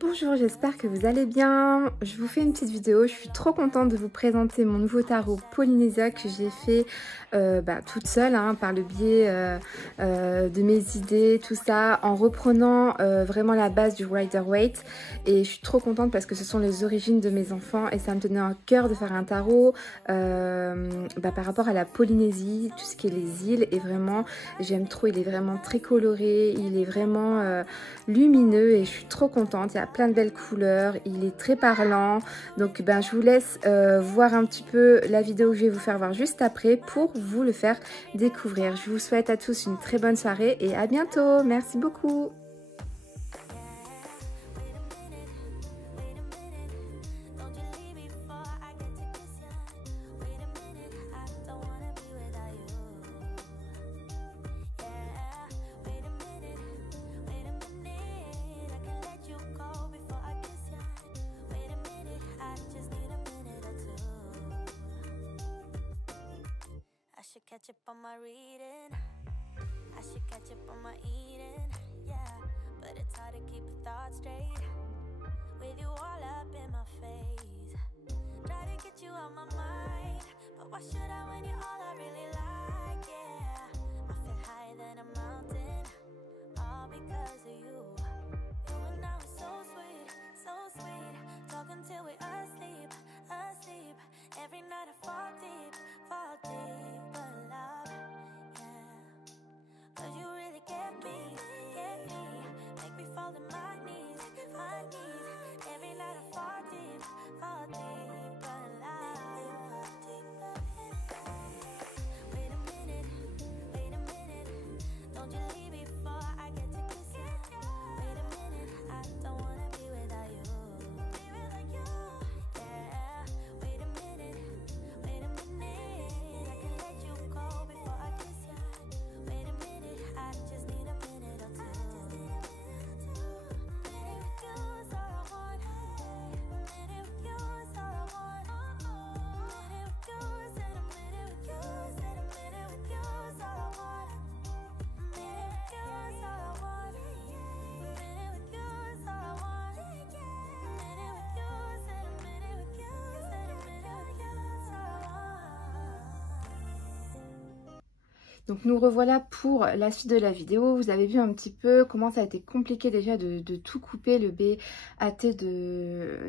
Bonjour, j'espère que vous allez bien. Je vous fais une petite vidéo. Je suis trop contente de vous présenter mon nouveau tarot Polynesia que j'ai fait toute seule par le biais de mes idées, tout ça, en reprenant vraiment la base du Rider-Waite. Et je suis trop contente parce que ce sont les origines de mes enfants et ça me tenait à cœur de faire un tarot par rapport à la Polynésie, tout ce qui est les îles. Et vraiment, j'aime trop, il est vraiment très coloré, il est vraiment lumineux et je suis trop contente. Il y a plein de belles couleurs, il est très parlant. Donc je vous laisse voir un petit peu la vidéo que je vais vous faire voir juste après pour vous le faire découvrir. Je vous souhaite à tous une très bonne soirée et à bientôt. Merci beaucoup. Catch up on my reading, I should catch up on my eating, yeah, but it's hard to keep a thought straight, with you all up in my face, try to get you out my mind, but why should I when you're all I really like, yeah, I feel higher than a mountain, all because of you, you and I were so sweet, talking till we're asleep, every night I fall deep, but love, yeah, 'cause you really get me, make me fall to my knees, every night I fall deep, but love, wait a minute, don't you leave before I get to kiss you, wait a minute, I don't wanna be without you, yeah, wait a minute, I can let you go before I kiss you, wait a minute, I just need a minute or two, minute with you is all I want, minute with you is all I want, minute with you, said a minute with you, said a minute with you is all I want, minute with you is all I want, minute with you is all I want, minute with you, said a minute with you, said a minute with you is all I want. Donc nous revoilà pour la suite de la vidéo. Vous avez vu un petit peu comment ça a été compliqué déjà de tout couper le BAT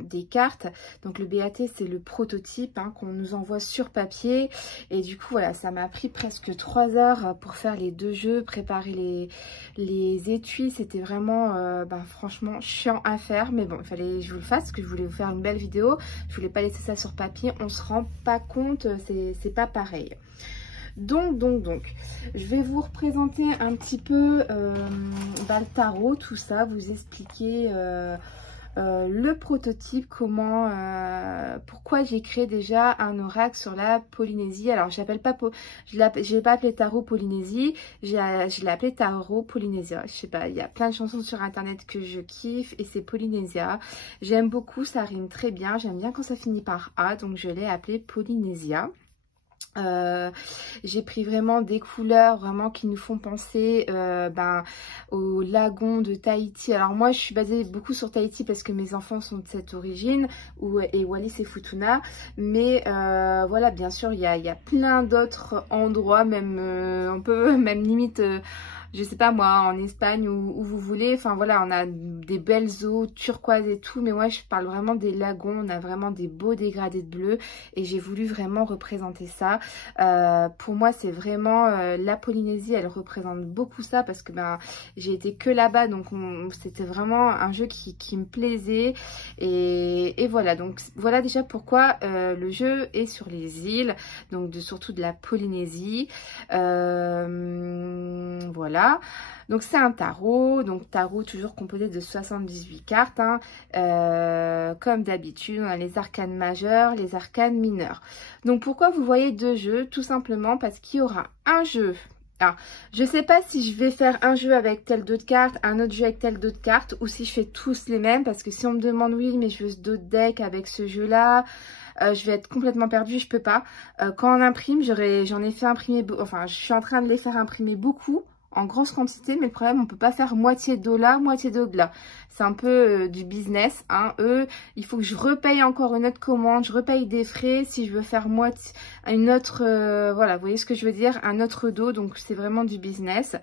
des cartes. Donc le BAT c'est le prototype qu'on nous envoie sur papier. Et du coup voilà, ça m'a pris presque 3 heures pour faire les deux jeux, préparer les étuis. C'était vraiment franchement chiant à faire. Mais bon, il fallait que je vous le fasse parce que je voulais vous faire une belle vidéo. Je voulais pas laisser ça sur papier. On se rend pas compte, c'est pas pareil. Donc, je vais vous représenter un petit peu le tarot, tout ça, vous expliquer le prototype, comment, pourquoi j'ai créé déjà un oracle sur la Polynésie. Alors, je l'ai pas appelé tarot Polynésie, je l'ai appelé tarot Polynésia. Je sais pas, il y a plein de chansons sur internet que je kiffe et c'est Polynésia. J'aime beaucoup, ça rime très bien, j'aime bien quand ça finit par A, donc je l'ai appelé Polynésia. J'ai pris vraiment des couleurs vraiment qui nous font penser au lagon de Tahiti. Alors moi je suis basée beaucoup sur Tahiti parce que mes enfants sont de cette origine, et Wallis et Futuna, mais voilà, bien sûr il y a plein d'autres endroits, même on peut même limite je sais pas moi, en Espagne ou où vous voulez. Enfin voilà, on a des belles eaux turquoises et tout. Mais moi, je parle vraiment des lagons. On a vraiment des beaux dégradés de bleu. Et j'ai voulu vraiment représenter ça. Pour moi, c'est vraiment la Polynésie. Elle représente beaucoup ça parce que j'ai été que là-bas. Donc c'était vraiment un jeu qui me plaisait. Et voilà. Donc voilà déjà pourquoi le jeu est sur les îles. Donc surtout de la Polynésie. Voilà. Donc c'est un tarot, donc tarot toujours composé de 78 cartes, comme d'habitude. On a les arcanes majeures, les arcanes mineures. Donc pourquoi vous voyez deux jeux? Tout simplement parce qu'il y aura un jeu. Alors, je ne sais pas si je vais faire un jeu avec telle d'autres cartes, un autre jeu avec telle d'autres cartes, ou si je fais tous les mêmes, parce que si on me demande oui mais je veux d'autres decks avec ce jeu là, je vais être complètement perdue, je peux pas. Quand on imprime, j'en ai fait imprimer, enfin je suis en train de les faire imprimer beaucoup en grosse quantité, mais le problème, on peut pas faire moitié d'eau là, moitié d'eau de là. C'est un peu du business, hein. Eux, il faut que je repaye encore une autre commande, je repaye des frais si je veux faire moitié, une autre, voilà, vous voyez ce que je veux dire, un autre dos, donc c'est vraiment du business.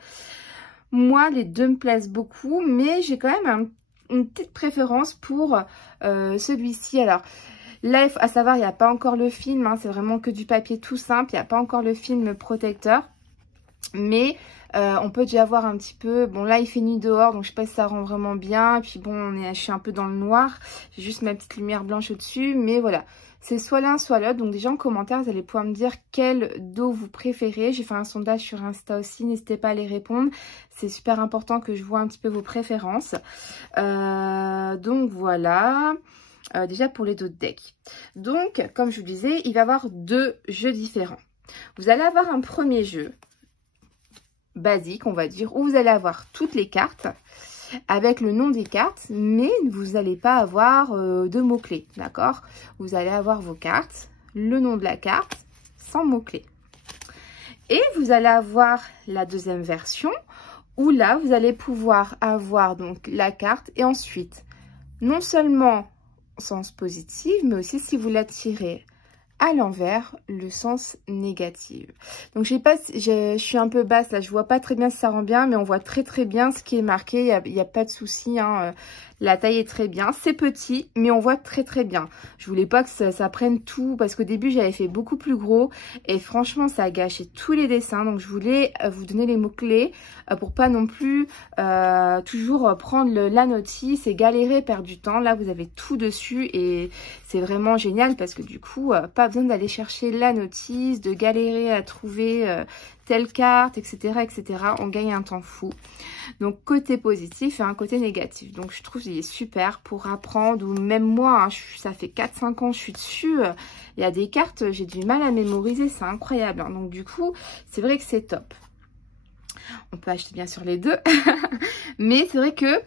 Moi, les deux me plaisent beaucoup, mais j'ai quand même une petite préférence pour celui-ci. Alors, là, à savoir, il n'y a pas encore le film, hein, c'est vraiment que du papier tout simple, il n'y a pas encore le film protecteur, mais on peut déjà voir un petit peu. Bon, là il fait nuit dehors, donc je sais pas si ça rend vraiment bien, et puis bon, je suis un peu dans le noir, j'ai juste ma petite lumière blanche au dessus, mais voilà, c'est soit l'un soit l'autre. Donc déjà en commentaire vous allez pouvoir me dire quel dos vous préférez. J'ai fait un sondage sur Insta aussi, n'hésitez pas à les répondre, c'est super important que je vois un petit peu vos préférences. Donc voilà. Déjà pour les dos de deck, donc comme je vous disais, il va y avoir deux jeux différents. Vous allez avoir un premier jeu basique, on va dire, où vous allez avoir toutes les cartes avec le nom des cartes, mais vous n'allez pas avoir de mots-clés, d'accord? Vous allez avoir vos cartes, le nom de la carte, sans mots-clés. Et vous allez avoir la deuxième version, où là, vous allez pouvoir avoir donc la carte, et ensuite, non seulement sens positif, mais aussi si vous la tirez à l'envers, le sens négatif. Donc je suis un peu basse là, je vois pas très bien si ça rend bien, mais on voit très bien ce qui est marqué, il n'y a pas de souci, hein. La taille est très bien, c'est petit, mais on voit très bien. Je voulais pas que ça prenne tout, parce qu'au début j'avais fait beaucoup plus gros, et franchement ça a gâché tous les dessins, donc je voulais vous donner les mots-clés, pour pas non plus toujours prendre la notice et galérer, perdre du temps. Là vous avez tout dessus, et c'est vraiment génial, parce que du coup, pas besoin d'aller chercher la notice, de galérer à trouver telle carte, etc., etc. On gagne un temps fou. Donc, côté positif et un côté négatif. Donc, je trouve qu'il est super pour apprendre, ou même moi, hein, ça fait 4-5 ans que je suis dessus. Il y a des cartes, j'ai du mal à mémoriser, c'est incroyable, hein. Donc, du coup, c'est vrai que c'est top. On peut acheter bien sûr les deux. Mais c'est vrai que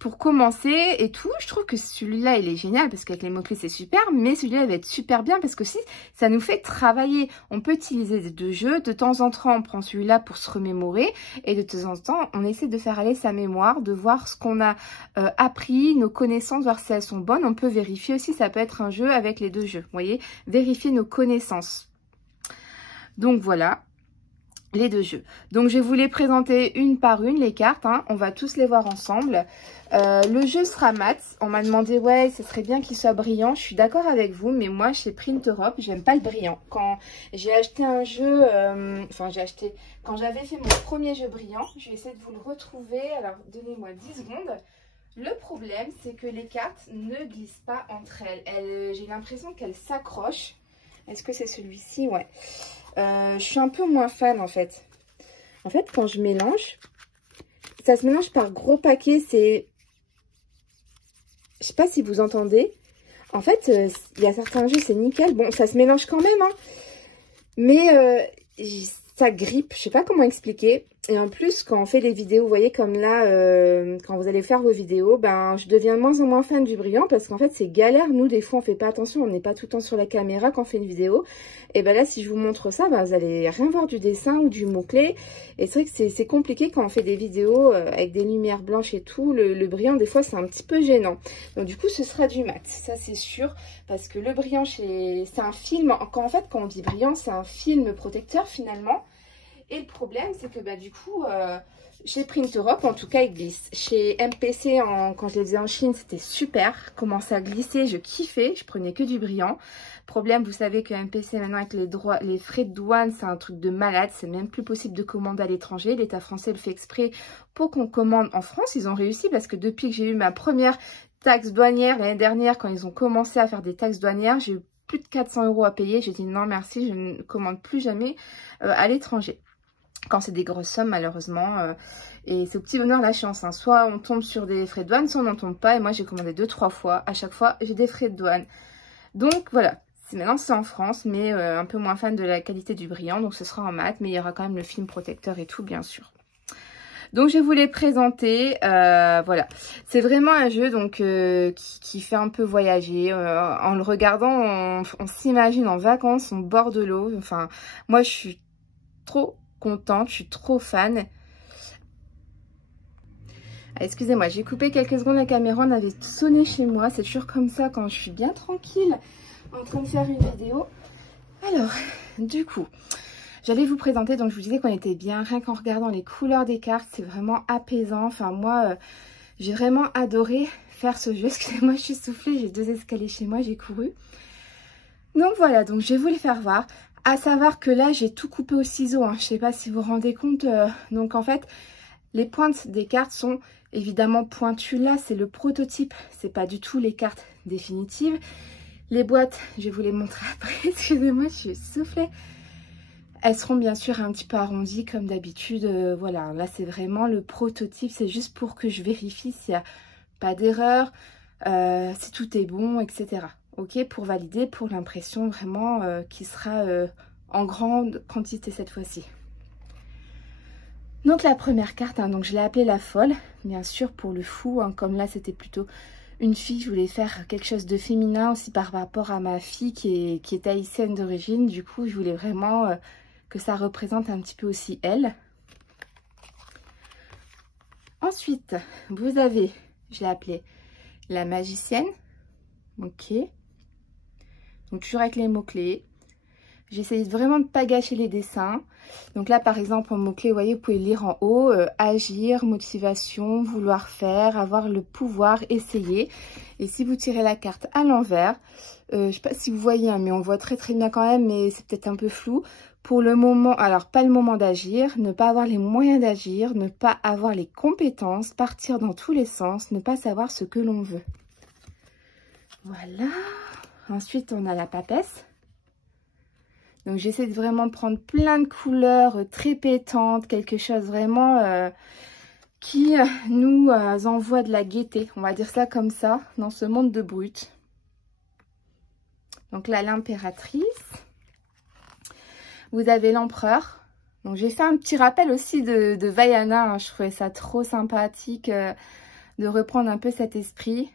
pour commencer et tout, je trouve que celui-là, il est génial parce qu'avec les mots-clés, c'est super. Mais celui-là, il va être super bien parce que si ça nous fait travailler, on peut utiliser des deux jeux. De temps en temps, on prend celui-là pour se remémorer. Et de temps en temps, on essaie de faire aller sa mémoire, de voir ce qu'on a appris, nos connaissances, voir si elles sont bonnes. On peut vérifier aussi, ça peut être un jeu avec les deux jeux. Vous voyez, vérifier nos connaissances. Donc voilà. Les deux jeux. Donc je vais vous les présenter une par une, les cartes, hein. On va tous les voir ensemble. Le jeu sera mat. On m'a demandé, ouais, ce serait bien qu'il soit brillant. Je suis d'accord avec vous, mais moi chez Print Europe, j'aime pas le brillant. Quand j'ai acheté un jeu, quand j'avais fait mon premier jeu brillant, je vais essayer de vous le retrouver. Alors donnez-moi 10 secondes. Le problème, c'est que les cartes ne glissent pas entre elles. J'ai l'impression qu'elles s'accrochent. Est-ce que c'est celui-ci? Ouais. Je suis un peu moins fan en fait. En fait, quand je mélange, ça se mélange par gros paquets. C'est, je sais pas si vous entendez. En fait, il y a certains jeux, c'est nickel. Bon, ça se mélange quand même, hein. Mais ça grippe. Je sais pas comment expliquer. Et en plus, quand on fait les vidéos, vous voyez comme là, quand vous allez faire vos vidéos, ben je deviens de moins en moins fan du brillant parce qu'en fait c'est galère. Nous des fois on fait pas attention, on n'est pas tout le temps sur la caméra quand on fait une vidéo. Et ben là si je vous montre ça, ben vous allez rien voir du dessin ou du mot-clé. Et c'est vrai que c'est compliqué quand on fait des vidéos avec des lumières blanches et tout. Le brillant des fois c'est un petit peu gênant. Donc du coup ce sera du mat, ça c'est sûr. Parce que le brillant c'est un film. En fait quand on dit brillant c'est un film protecteur finalement. Et le problème, c'est que bah, du coup, chez Print Europe, en tout cas, il glisse. Chez MPC, quand je les faisais en Chine, c'était super. Comment ça glissait, je kiffais. Je prenais que du brillant. Problème, vous savez que MPC, maintenant, avec les frais de douane, c'est un truc de malade. C'est même plus possible de commander à l'étranger. L'État français le fait exprès pour qu'on commande en France. Ils ont réussi parce que depuis que j'ai eu ma première taxe douanière l'année dernière, quand ils ont commencé à faire des taxes douanières, j'ai eu plus de 400 € à payer. J'ai dit non, merci, je ne commande plus jamais à l'étranger. Quand c'est des grosses sommes malheureusement, et c'est au petit bonheur la chance, hein. Soit on tombe sur des frais de douane, soit on n'en tombe pas, et moi j'ai commandé 2-3 fois, à chaque fois j'ai des frais de douane. Donc voilà, maintenant c'est en France, mais un peu moins fan de la qualité du brillant, donc ce sera en mat, mais il y aura quand même le film protecteur et tout bien sûr. Donc je vais vous les présenter, voilà, c'est vraiment un jeu donc qui fait un peu voyager, en le regardant on s'imagine en vacances, au bord de l'eau, enfin moi je suis trop contente, je suis trop fan. Ah, excusez-moi, j'ai coupé quelques secondes la caméra, on avait sonné chez moi. C'est toujours comme ça quand je suis bien tranquille en train de faire une vidéo. Alors, du coup, j'allais vous présenter, donc je vous disais qu'on était bien, rien qu'en regardant les couleurs des cartes, c'est vraiment apaisant. Enfin, moi, j'ai vraiment adoré faire ce jeu. Excusez-moi, je suis soufflée, j'ai 2 escaliers chez moi, j'ai couru. Donc voilà, donc je vais vous les faire voir. À savoir que là, j'ai tout coupé au ciseau, hein. Je ne sais pas si vous vous rendez compte. Donc en fait, les pointes des cartes sont évidemment pointues. Là, c'est le prototype, c'est pas du tout les cartes définitives. Les boîtes, je vais vous les montrer après. Excusez-moi, je suis soufflée. Elles seront bien sûr un petit peu arrondies comme d'habitude. Voilà, là c'est vraiment le prototype. C'est juste pour que je vérifie s'il n'y a pas d'erreur, si tout est bon, etc. Ok, pour valider, pour l'impression vraiment qui sera en grande quantité cette fois-ci. Donc la première carte, hein, donc je l'ai appelée la folle, bien sûr pour le fou, hein, comme là c'était plutôt une fille, je voulais faire quelque chose de féminin aussi par rapport à ma fille qui est haïtienne d'origine. Du coup, je voulais vraiment que ça représente un petit peu aussi elle. Ensuite, vous avez, je l'ai appelée la magicienne. Ok. Donc toujours avec les mots-clés. J'essaie vraiment de ne pas gâcher les dessins. Donc là, par exemple, en mots-clés, vous voyez, vous pouvez lire en haut, agir, motivation, vouloir faire, avoir le pouvoir, essayer. Et si vous tirez la carte à l'envers, je ne sais pas si vous voyez, hein, mais on voit très bien quand même, mais c'est peut-être un peu flou. Pour le moment, alors pas le moment d'agir, ne pas avoir les moyens d'agir, ne pas avoir les compétences, partir dans tous les sens, ne pas savoir ce que l'on veut. Voilà. Ensuite, on a la papesse. Donc j'essaie de vraiment prendre plein de couleurs très pétantes, quelque chose vraiment qui nous envoie de la gaieté, on va dire ça comme ça, dans ce monde de brut. Donc là, l'impératrice. Vous avez l'empereur. Donc j'ai fait un petit rappel aussi de Vaiana, hein. Je trouvais ça trop sympathique de reprendre un peu cet esprit.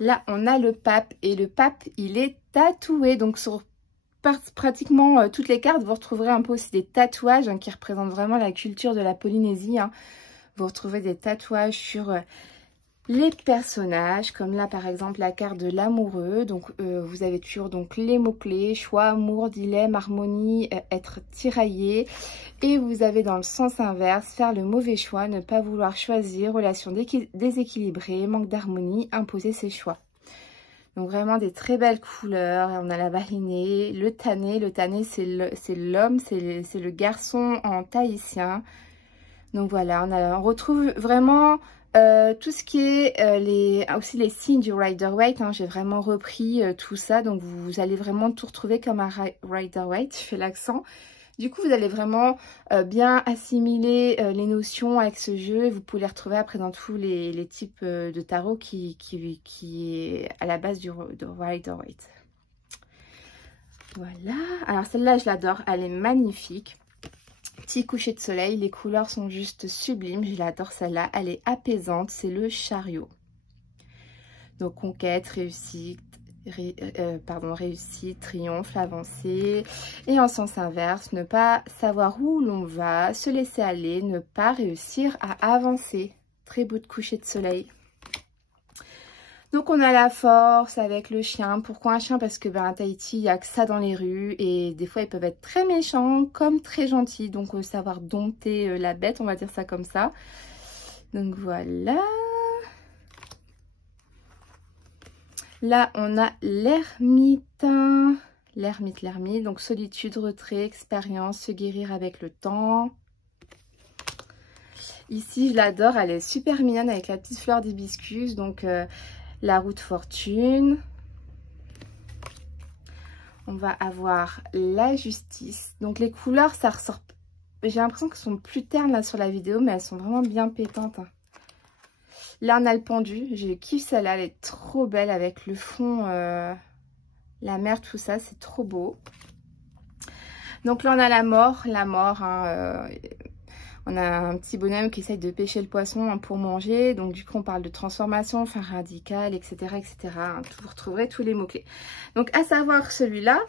Là, on a le pape et le pape, il est tatoué. Donc, sur pratiquement toutes les cartes, vous retrouverez un peu aussi des tatouages hein, qui représentent vraiment la culture de la Polynésie. Hein. Vous retrouvez des tatouages sur les personnages, comme là, par exemple, la carte de l'amoureux. Donc, vous avez toujours donc les mots-clés, choix, amour, dilemme, harmonie, être tiraillé. Et vous avez dans le sens inverse, faire le mauvais choix, ne pas vouloir choisir, relation déséquilibrée, manque d'harmonie, imposer ses choix. Donc vraiment des très belles couleurs. On a la bahinée, le tanné. Le tanné, c'est l'homme, c'est le garçon en tahitien. Donc voilà, on retrouve vraiment tout ce qui est aussi les signes du Rider-Waite. Hein. J'ai vraiment repris tout ça. Donc vous allez vraiment tout retrouver comme un Rider-Waite. Je fais l'accent. Du coup, vous allez vraiment bien assimiler les notions avec ce jeu. Vous pouvez les retrouver après dans tous les types de tarot qui est à la base de Rider-Waite. Voilà. Alors celle-là, je l'adore. Elle est magnifique. Petit coucher de soleil. Les couleurs sont juste sublimes. Je l'adore celle-là. Elle est apaisante. C'est le chariot. Donc conquête, réussite. Réussite, triomphe, avancée. Et en sens inverse, ne pas savoir où l'on va, se laisser aller, ne pas réussir à avancer. Très beau de coucher de soleil. Donc on a la force avec le chien. Pourquoi un chien? Parce que à Tahiti, il n'y a que ça dans les rues. Et des fois, ils peuvent être très méchants comme très gentils. Donc savoir dompter la bête, on va dire ça comme ça. Donc voilà. Là, on a l'ermitain, l'ermite, donc solitude, retrait, expérience, se guérir avec le temps. Ici, je l'adore, elle est super mignonne avec la petite fleur d'hibiscus, donc la roue de fortune. On va avoir la justice. Donc les couleurs, ça ressort. J'ai l'impression qu'elles sont plus ternes là sur la vidéo, mais elles sont vraiment bien pétantes. Hein. Là, on a le pendu. Je kiffe celle-là. Elle est trop belle avec le fond, la mer, tout ça. C'est trop beau. Donc là, on a la mort. La mort, hein, On a un petit bonhomme qui essaye de pêcher le poisson hein, pour manger. Donc du coup, on parle de transformation, fin radicale, etc. etc. Hein. Vous retrouverez tous les mots-clés. Donc à savoir celui-là,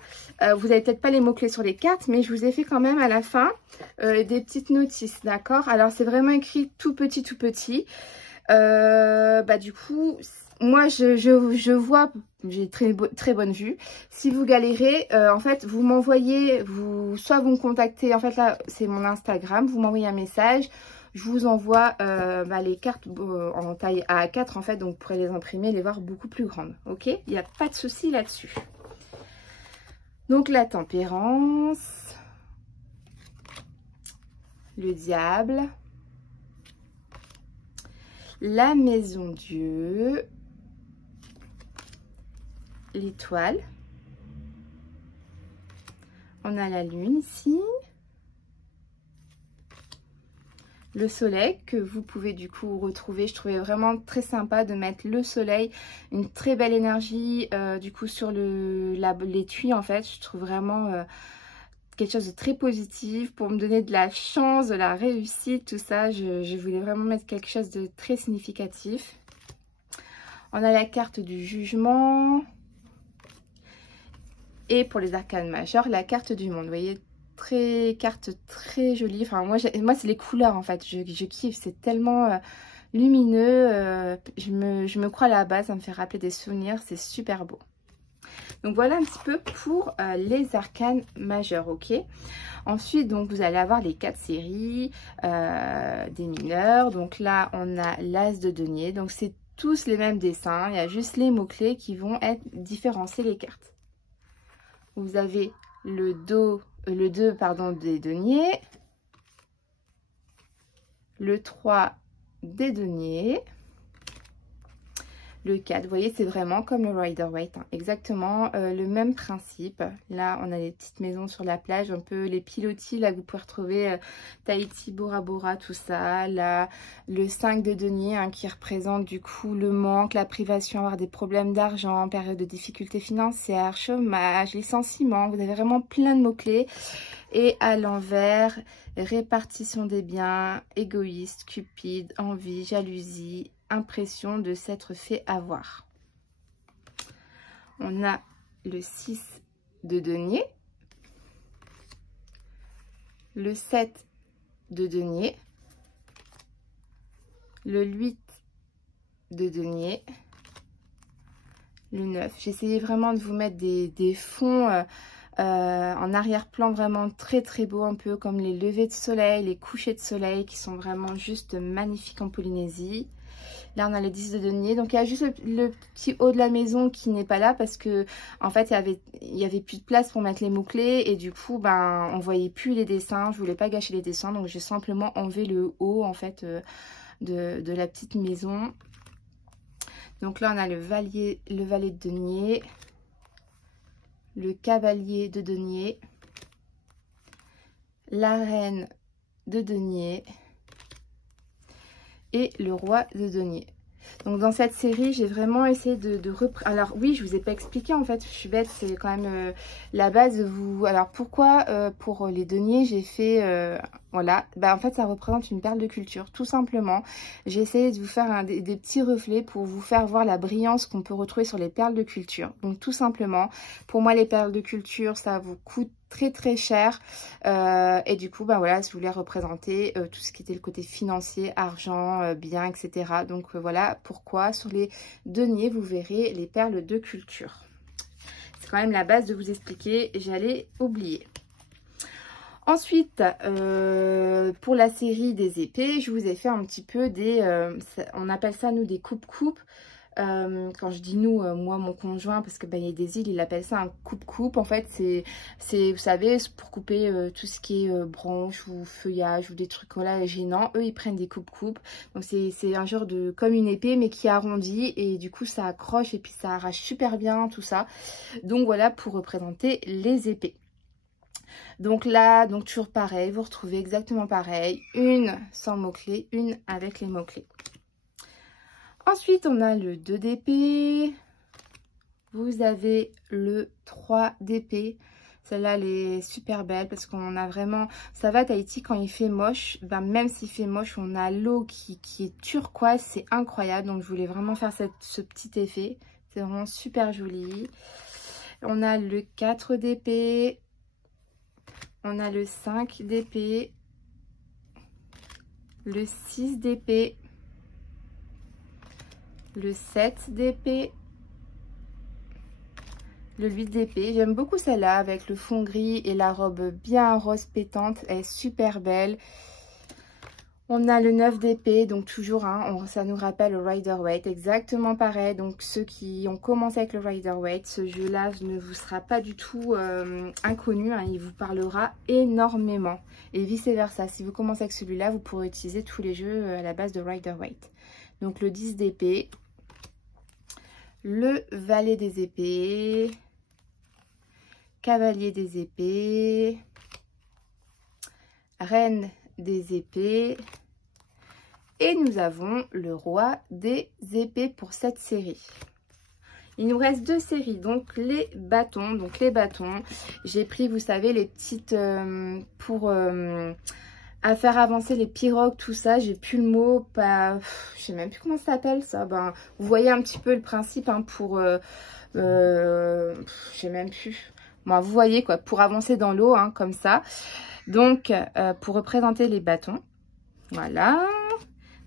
vous n'avez peut-être pas les mots-clés sur les cartes, mais je vous ai fait quand même à la fin des petites notices, d'accord? Alors c'est vraiment écrit tout petit, tout petit. Du coup, moi je vois, j'ai très bonne vue. Si vous galérez, en fait, vous m'envoyez, soit vous me contactez, en fait là c'est mon Instagram, vous m'envoyez un message, je vous envoie les cartes en taille A4 en fait, donc vous pourrez les imprimer, les voir beaucoup plus grandes, ok? Il n'y a pas de souci là-dessus. Donc la tempérance, le diable, la maison Dieu, l'étoile, on a la lune ici, le soleil que vous pouvez du coup retrouver. Je trouvais vraiment très sympa de mettre le soleil, une très belle énergie du coup sur l'étui en fait. Je trouve vraiment quelque chose de très positif pour me donner de la chance, de la réussite, tout ça. Je voulais vraiment mettre quelque chose de très significatif. On a la carte du jugement. Et pour les arcanes majeures, la carte du monde. Vous voyez, carte très jolie. Enfin, moi c'est les couleurs en fait. Je kiffe. C'est tellement lumineux. Je me crois là-bas. Ça me fait rappeler des souvenirs. C'est super beau. Donc voilà un petit peu pour les arcanes majeures, ok. Ensuite, donc vous allez avoir les 4 séries des mineurs. Donc là, on a l'as de denier. Donc c'est tous les mêmes dessins. Il y a juste les mots-clés qui vont être différencier les cartes. Vous avez le 2 des deniers, le 3 des deniers, le 4. Vous voyez, c'est vraiment comme le Rider-Waite, hein. Exactement le même principe. Là, on a les petites maisons sur la plage, un peu les pilotis, là, que vous pouvez retrouver Tahiti, Bora Bora, tout ça. Là, le 5 de denier, hein, qui représente du coup le manque, la privation, avoir des problèmes d'argent, période de difficultés financières, chômage, licenciement. Vous avez vraiment plein de mots-clés. Et à l'envers, répartition des biens, égoïste, cupide, envie, jalousie, impression de s'être fait avoir. On a le 6 de denier, le 7 de denier, le 8 de denier, le 9. J'essayais vraiment de vous mettre des fonds en arrière-plan vraiment très très beaux, un peu comme les levées de soleil, les couchers de soleil qui sont vraiment juste magnifiques en Polynésie. Là, on a les 10 de denier. Donc, il y a juste le petit haut de la maison qui n'est pas là parce que, en fait, il y avait plus de place pour mettre les mots-clés. Et du coup, ben, on voyait plus les dessins. Je voulais pas gâcher les dessins. Donc, j'ai simplement enlevé le haut, en fait, de la petite maison. Donc là, on a le valet de denier, le cavalier de denier, la reine de denier et le roi de denier. Donc dans cette série, j'ai vraiment essayé de reprendre. Alors oui, je vous ai pas expliqué en fait, je suis bête, c'est quand même la base. Alors pourquoi pour les deniers, j'ai fait... voilà, en fait ça représente une perle de culture, tout simplement. J'ai essayé de vous faire des petits reflets pour vous faire voir la brillance qu'on peut retrouver sur les perles de culture. Donc tout simplement, pour moi les perles de culture, ça vous coûte très très cher et du coup voilà, je voulais représenter tout ce qui était le côté financier, argent, biens, etc. Donc voilà pourquoi sur les deniers vous verrez les perles de culture. C'est quand même la base de vous expliquer, j'allais oublier. Ensuite, pour la série des épées, je vous ai fait un petit peu des, on appelle ça nous des coupes-coupes. Quand je dis nous, moi, mon conjoint, parce que il y a des îles, il appelle ça un coupe-coupe. En fait, c'est vous savez, pour couper tout ce qui est branches ou feuillage ou des trucs voilà, gênants. Eux, ils prennent des coupes-coupes. Donc, c'est un genre de, comme une épée, mais qui arrondit. Et du coup, ça accroche et puis ça arrache super bien, tout ça. Donc, voilà, pour représenter les épées. Donc là, donc toujours pareil, vous retrouvez exactement pareil. Une sans mots-clés, une avec les mots-clés. Ensuite, on a le 2 d'épée. Vous avez le 3 d'épée. Celle-là, elle est super belle parce qu'on a vraiment... Ça va, Tahiti, quand il fait moche, ben, même s'il fait moche, on a l'eau qui est turquoise. C'est incroyable. Donc, je voulais vraiment faire ce petit effet. C'est vraiment super joli. On a le 4 d'épée. On a le 5 d'épée. Le 6 d'épée. Le 7 d'épée. Le 8 d'épée, j'aime beaucoup celle-là avec le fond gris et la robe bien rose pétante, elle est super belle. On a le 9 d'épée, donc toujours, hein, ça nous rappelle le Rider-Waite, exactement pareil. Donc ceux qui ont commencé avec le Rider-Waite, ce jeu-là ne vous sera pas du tout inconnu, hein, il vous parlera énormément. Et vice versa, si vous commencez avec celui-là, vous pourrez utiliser tous les jeux à la base de Rider-Waite. Donc le 10 d'épée, le valet des épées, cavalier des épées, reine des épées et nous avons le roi des épées pour cette série. Il nous reste 2 séries, donc les bâtons. Donc les bâtons, j'ai pris, vous savez, les petites pour à faire avancer les pirogues, tout ça. J'ai plus le mot, pas, je sais même plus comment ça s'appelle ça. Ben, vous voyez un petit peu le principe, hein, pour, je sais même plus. Bon, vous voyez quoi, pour avancer dans l'eau, hein, comme ça. Donc, pour représenter les bâtons, voilà.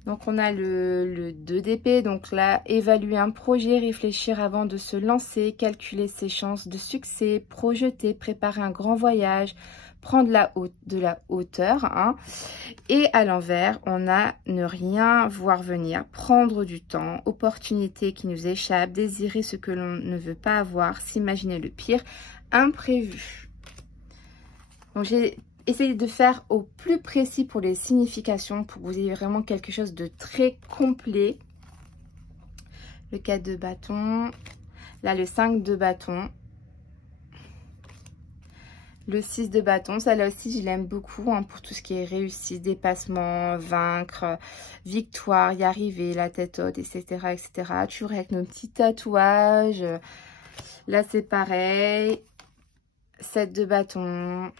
Donc, on a le 2 d'épée. Donc là, évaluer un projet, réfléchir avant de se lancer, calculer ses chances de succès, projeter, préparer un grand voyage, prendre de la hauteur. Hein. Et à l'envers, on a ne rien voir venir, prendre du temps, opportunité qui nous échappe, désirer ce que l'on ne veut pas avoir, s'imaginer le pire, imprévu. Donc j'ai essayé de faire au plus précis pour les significations, pour que vous ayez vraiment quelque chose de très complet. Le 4 de bâton, là le 5 de bâton, le 6 de bâton, ça là aussi je l'aime beaucoup, hein, pour tout ce qui est réussite, dépassement, vaincre, victoire, y arriver, la tête haute, etc. etc. Toujours avec nos petits tatouages. Là c'est pareil. 7 de bâton.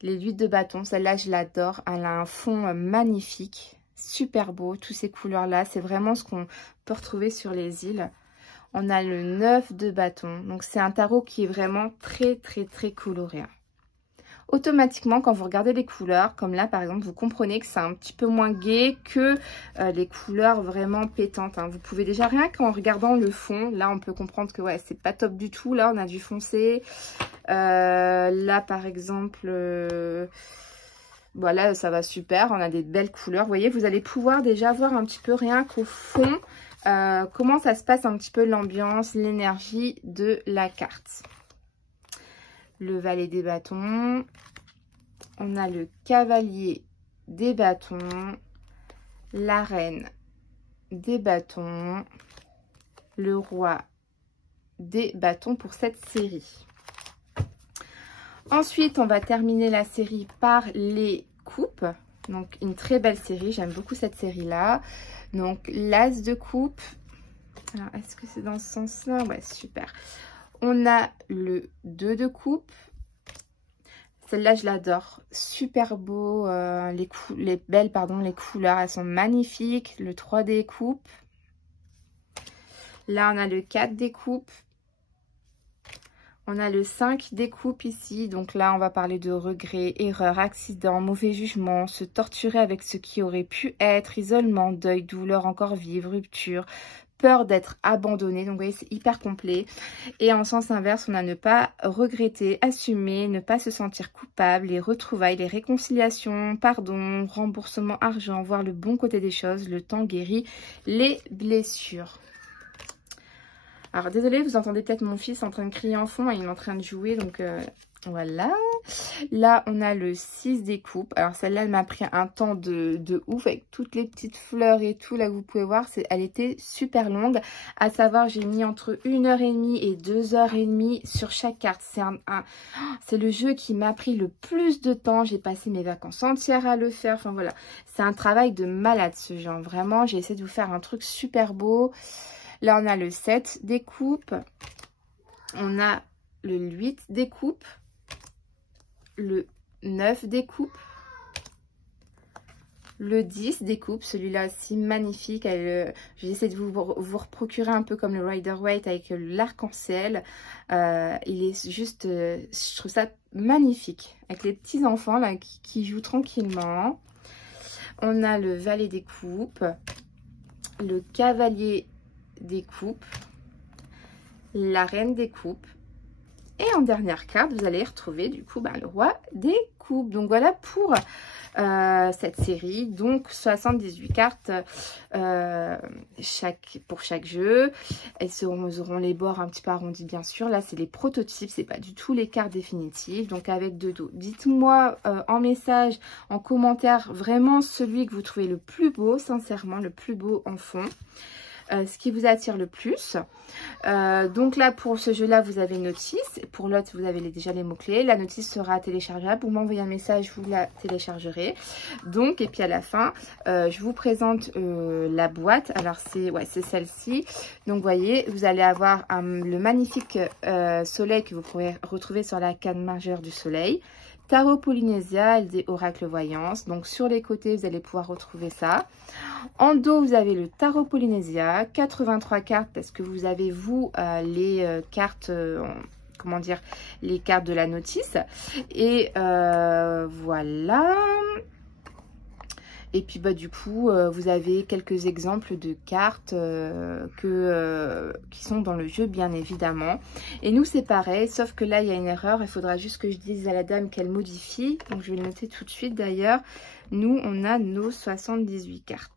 Les 8 de bâton, celle-là je l'adore. Elle a un fond magnifique, super beau. Toutes ces couleurs-là, c'est vraiment ce qu'on peut retrouver sur les îles. On a le 9 de bâton. Donc c'est un tarot qui est vraiment très très très coloré. Automatiquement, quand vous regardez les couleurs, comme là par exemple, vous comprenez que c'est un petit peu moins gai que les couleurs vraiment pétantes. Hein. Vous pouvez déjà, rien qu'en regardant le fond, là on peut comprendre que ouais, c'est pas top du tout. Là on a du foncé. Là par exemple, voilà, ça va super. On a des belles couleurs. Vous voyez, vous allez pouvoir déjà voir un petit peu rien qu'au fond, comment ça se passe un petit peu l'ambiance, l'énergie de la carte. Le valet des bâtons, on a le cavalier des bâtons, la reine des bâtons, le roi des bâtons pour cette série. Ensuite, on va terminer la série par les coupes. Donc, une très belle série. J'aime beaucoup cette série-là. Donc, l'as de coupe. Alors, est-ce que c'est dans ce sens-là? Ouais, super. On a le 2 de coupe. Celle-là, je l'adore. Super beau. Les couleurs, elles sont magnifiques. Le 3 des coupes. Là, on a le 4 des coupes. On a le 5 des coupes ici. Donc là, on va parler de regrets, erreurs, accidents, mauvais jugements, se torturer avec ce qui aurait pu être, isolement, deuil, douleur encore vive, rupture, peur d'être abandonné. Donc vous voyez, c'est hyper complet. Et en sens inverse, on a ne pas regretter, assumer, ne pas se sentir coupable, les retrouvailles, les réconciliations, pardon, remboursement, argent, voir le bon côté des choses, le temps guérit les blessures. Alors désolée, vous entendez peut-être mon fils en train de crier en fond, il est en train de jouer, donc voilà. Là, on a le 6 des coupes. Alors celle-là, elle m'a pris un temps de ouf avec toutes les petites fleurs et tout. Là, que vous pouvez voir, elle était super longue. À savoir, j'ai mis entre 1h30 et 2h30 sur chaque carte. C'est le jeu qui m'a pris le plus de temps. J'ai passé mes vacances entières à le faire. Enfin voilà, c'est un travail de malade ce genre. Vraiment, j'ai essayé de vous faire un truc super beau. Là, on a le 7 des coupes. On a le 8 des coupes, le 9 des coupes, le 10 des coupes, celui-là aussi magnifique. J'essaie de vous procurer un peu comme le Rider-Waite avec l'arc-en-ciel. Il est juste, je trouve ça magnifique. Avec les petits enfants là qui jouent tranquillement. On a le valet des coupes, le cavalier des coupes, la reine des coupes. Et en dernière carte, vous allez retrouver du coup le roi des coupes. Donc voilà pour cette série. Donc 78 cartes pour chaque jeu. Elles auront les bords un petit peu arrondis bien sûr. Là c'est les prototypes, c'est pas du tout les cartes définitives. Donc avec 2 dos. Dites-moi en message, en commentaire, vraiment celui que vous trouvez le plus beau, sincèrement le plus beau en fond. Ce qui vous attire le plus. Donc là pour ce jeu là vous avez une notice, pour l'autre vous avez déjà les mots clés. La notice sera téléchargeable, vous m'envoyez un message, vous la téléchargerez. Donc et puis à la fin je vous présente la boîte. Alors c'est celle-ci. Donc vous voyez, vous allez avoir le magnifique soleil que vous pourrez retrouver sur la canne majeure du soleil. Tarot Polynésia, des oracles voyance. Donc sur les côtés, vous allez pouvoir retrouver ça. En dos, vous avez le Tarot Polynésia, 83 cartes parce que vous avez vous les cartes, comment dire, les cartes de la notice. Et voilà. Et puis du coup, vous avez quelques exemples de cartes qui sont dans le jeu, bien évidemment. Et nous, c'est pareil, sauf que là, il y a une erreur. Il faudra juste que je dise à la dame qu'elle modifie. Donc, je vais le noter tout de suite. D'ailleurs, nous, on a nos 78 cartes.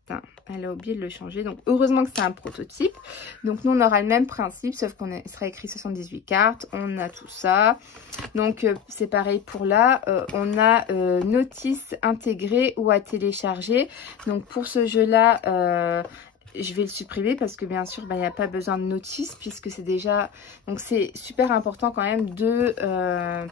Elle a oublié de le changer. Donc, heureusement que c'est un prototype. Donc, nous, on aura le même principe, sauf qu'on sera écrit 78 cartes. On a tout ça. Donc, c'est pareil pour là. On a notice intégrée ou à télécharger. Donc, pour ce jeu-là, je vais le supprimer parce que bien sûr il n'y a pas besoin de notice puisque c'est déjà, donc c'est super important quand même de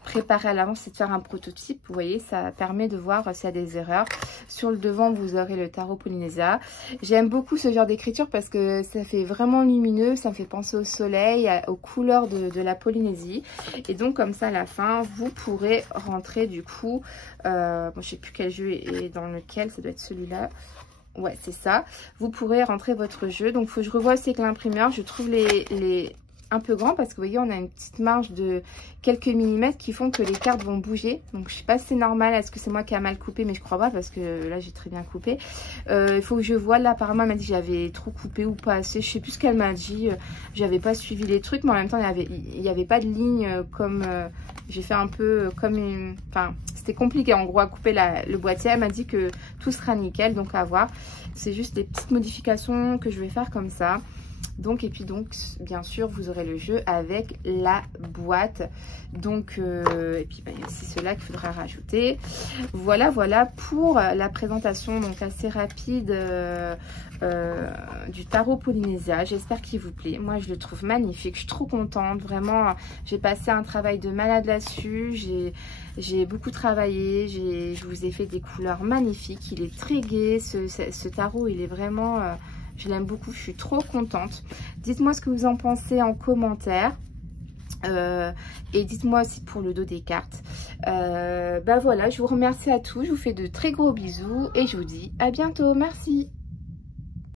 préparer à l'avance et de faire un prototype. Vous voyez, ça permet de voir s'il y a des erreurs. Sur le devant vous aurez le Tarot Polynésia. J'aime beaucoup ce genre d'écriture parce que ça fait vraiment lumineux, ça me fait penser au soleil, aux couleurs de la Polynésie. Et donc comme ça à la fin vous pourrez rentrer du coup, bon, je sais plus quel jeu est dans lequel, ça doit être celui-là. Ouais, c'est ça. Vous pourrez rentrer votre jeu. Donc, il faut que je revoie aussi avec l'imprimeur. Je trouve les un peu grands parce que vous voyez, on a une petite marge de quelques millimètres qui font que les cartes vont bouger. Donc, je sais pas si c'est normal. Est-ce que c'est moi qui a mal coupé? Mais je crois pas parce que là, j'ai très bien coupé. Il faut que je vois. Là, apparemment, elle m'a dit que j'avais trop coupé ou pas assez. Je sais plus ce qu'elle m'a dit. J'avais pas suivi les trucs, mais en même temps, il y avait pas de ligne comme... j'ai fait un peu comme une... Enfin, c'était compliqué en gros à couper le boîtier. Elle m'a dit que tout sera nickel, donc à voir. C'est juste des petites modifications que je vais faire comme ça. Donc, et puis donc, bien sûr, vous aurez le jeu avec la boîte. Donc, et puis, il y a aussi cela qu'il faudra rajouter. Voilà, voilà pour la présentation donc assez rapide du Tarot Polynésia. J'espère qu'il vous plaît. Moi, je le trouve magnifique. Je suis trop contente. Vraiment, j'ai passé un travail de malade là-dessus. J'ai beaucoup travaillé. Je vous ai fait des couleurs magnifiques. Il est très gai. Ce tarot, il est vraiment... je l'aime beaucoup, je suis trop contente. Dites-moi ce que vous en pensez en commentaire. Et dites-moi aussi pour le dos des cartes. Voilà, je vous remercie à tous. Je vous fais de très gros bisous. Et je vous dis à bientôt. Merci.